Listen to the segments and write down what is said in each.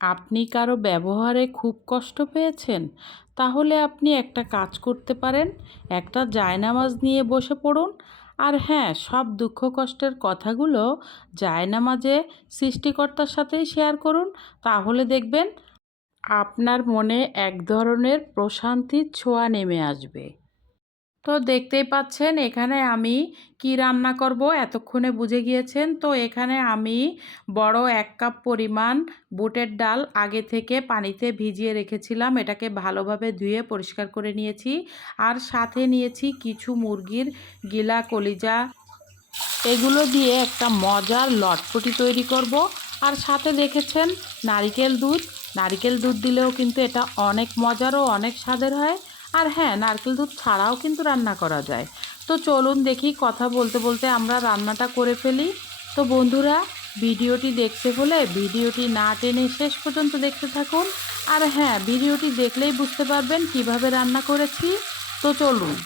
আপনি কারো ব্যবহারে খুব কষ্ট পেয়েছেন? তাহলে আপনি একটা কাজ করতে পারেন, একটা জায়নামাজ নিয়ে বসে পড়ুন। আর হ্যাঁ, সব দুঃখ কষ্টের কথাগুলো জায়নামাজে সৃষ্টিকর্তার সাথেই শেয়ার করুন। তাহলে দেখবেন আপনার মনে এক ধরনের প্রশান্তির ছোঁয়া নেমে আসবে। তো দেখতেই পাচ্ছেন এখানে আমি কি রান্না করব, এতক্ষণে বুঝে গিয়েছেন। তো এখানে আমি বড় 1 কাপ পরিমাণ বুটের ডাল আগে থেকে পানিতে ভিজিয়ে রেখেছিলাম, এটাকে ভালোভাবে ধুয়ে পরিষ্কার করে নিয়েছি। আর সাথে নিয়েছি কিছু মুরগির গিলা কলিজা, এগুলো দিয়ে একটা মজার লটপটি তৈরি করব। আর সাথে দেখেছেন নারিকেল দুধ, নারিকেল দুধ দিলেও কিন্তু এটা অনেক মজার ও অনেক স্বাদের হয়। আর হ্যাঁ, নারকেল দুধ ছাড়াও কিন্তু রান্না করা যায়। তো চলুন দেখি, কথা বলতে বলতে আমরা রান্নাটা করে ফেলি। তো বন্ধুরা, ভিডিওটি দেখতে হলে ভিডিওটি না টেনে শেষ পর্যন্ত দেখতে থাকুন। আর হ্যাঁ, ভিডিওটি দেখলেই বুঝতে পারবেন কিভাবে রান্না করেছি। তো চলুন।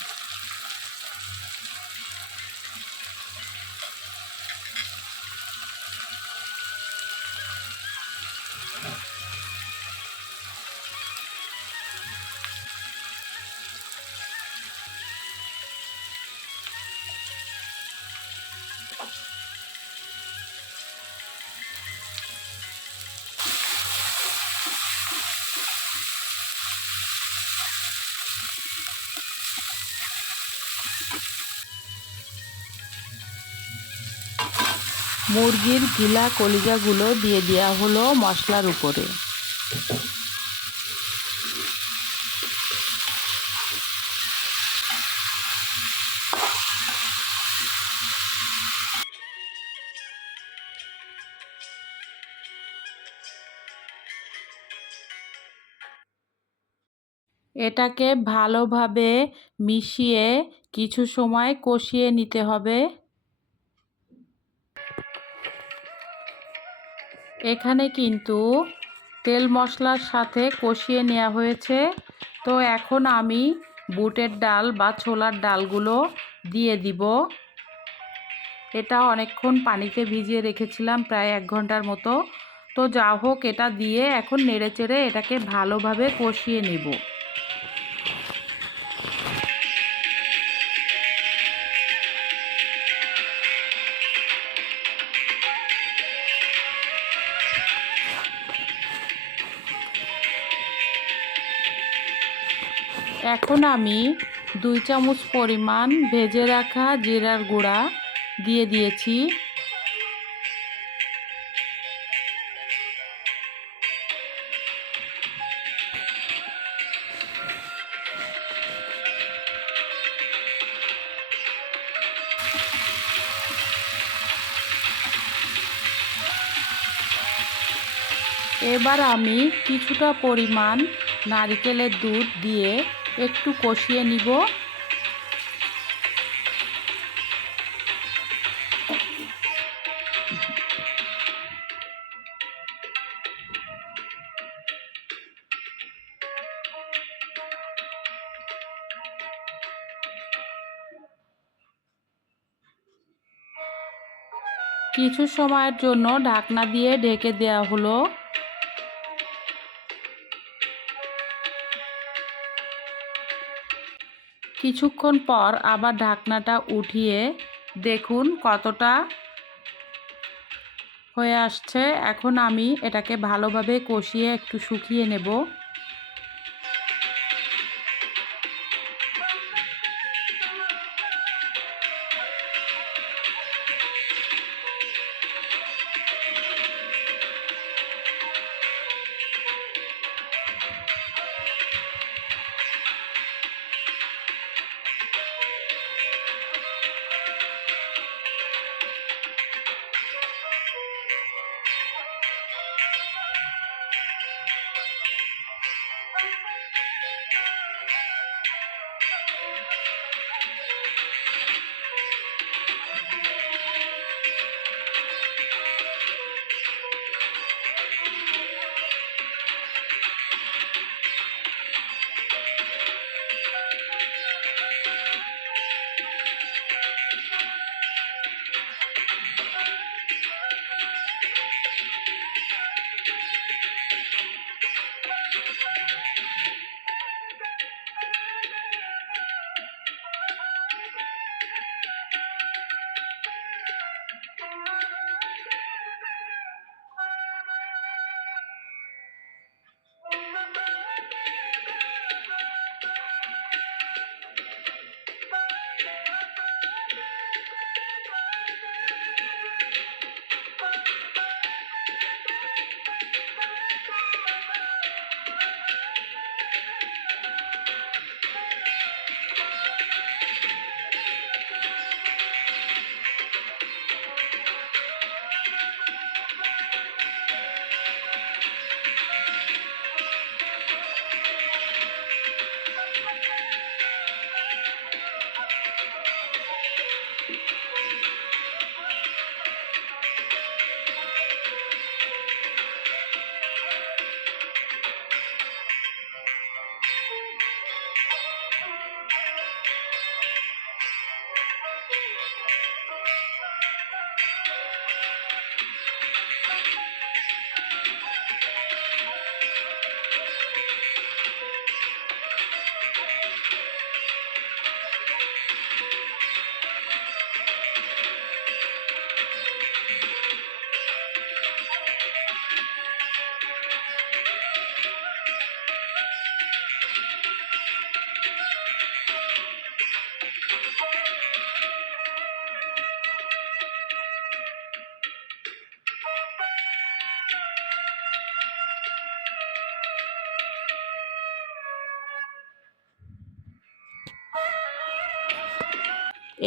মুরগির গিলা কলিজাগুলো দিয়ে দেওয়া হলো মশলার উপরে। এটাকে ভালোভাবে মিশিয়ে কিছু সময় কষিয়ে নিতে হবে। এখানে কিন্তু তেল মশলার সাথে কষিয়ে নেওয়া হয়েছে। তো এখন আমি বুটের ডাল বা ছোলার ডালগুলো দিয়ে দিব। এটা অনেকক্ষণ পানিতে ভিজিয়ে রেখেছিলাম, প্রায় 1 ঘন্টার মতো। তো যা হোক, এটা দিয়ে এখন নেড়েচেড়ে এটাকে ভালোভাবে কষিয়ে নেব। এখন আমি 2 চামচ পরিমাণ ভেজে রাখা জিরার গুঁড়া দিয়ে দিয়েছি। এবার আমি কিছুটা পরিমাণ নারকেলের দুধ দিয়ে একটু কষিয়ে নিব। কিছু সময়ের জন্য ঢাকনা দিয়ে ঢেকে দেওয়া হলো। কিছুক্ষণ পর আবার ঢাকনাটা উঠিয়ে দেখুন কতটা হয়ে আসছে। এখন আমি এটাকে ভালোভাবে কষিয়ে একটু শুকিয়ে নেব।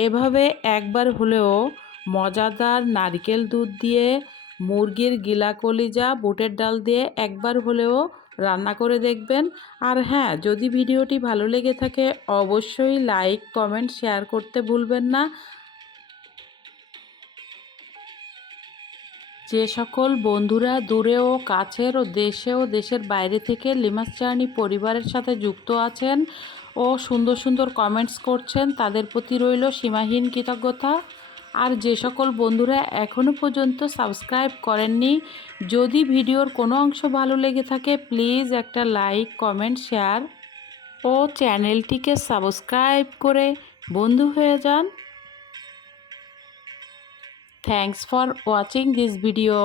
এভাবে একবার হলেও মজাদার নারকেল দুধ দিয়ে মুরগির গিলা কলিজা বুটের ডাল দিয়ে একবার হলেও রান্না করে দেখবেন। আর হ্যাঁ, যদি ভিডিওটি ভালো লেগে থাকে অবশ্যই লাইক কমেন্ট শেয়ার করতে ভুলবেন না। যে সকল বন্ধুরা দূরে ও কাছের ও দেশে ও দেশের বাইরে থেকে লিমাস জার্নি পরিবারের সাথে যুক্ত আছেন ও সুন্দর সুন্দর কমেন্টস করছেন, তাদের প্রতি রইল সীমাহীন কৃতজ্ঞতা। আর যে সকল বন্ধুরা এখনও পর্যন্ত সাবস্ক্রাইব করেননি, যদি ভিডিওর কোনো অংশ ভালো লেগে থাকে প্লিজ একটা লাইক কমেন্ট শেয়ার ও চ্যানেলটিকে সাবস্ক্রাইব করে বন্ধু হয়ে যান। Thanks for watching this video.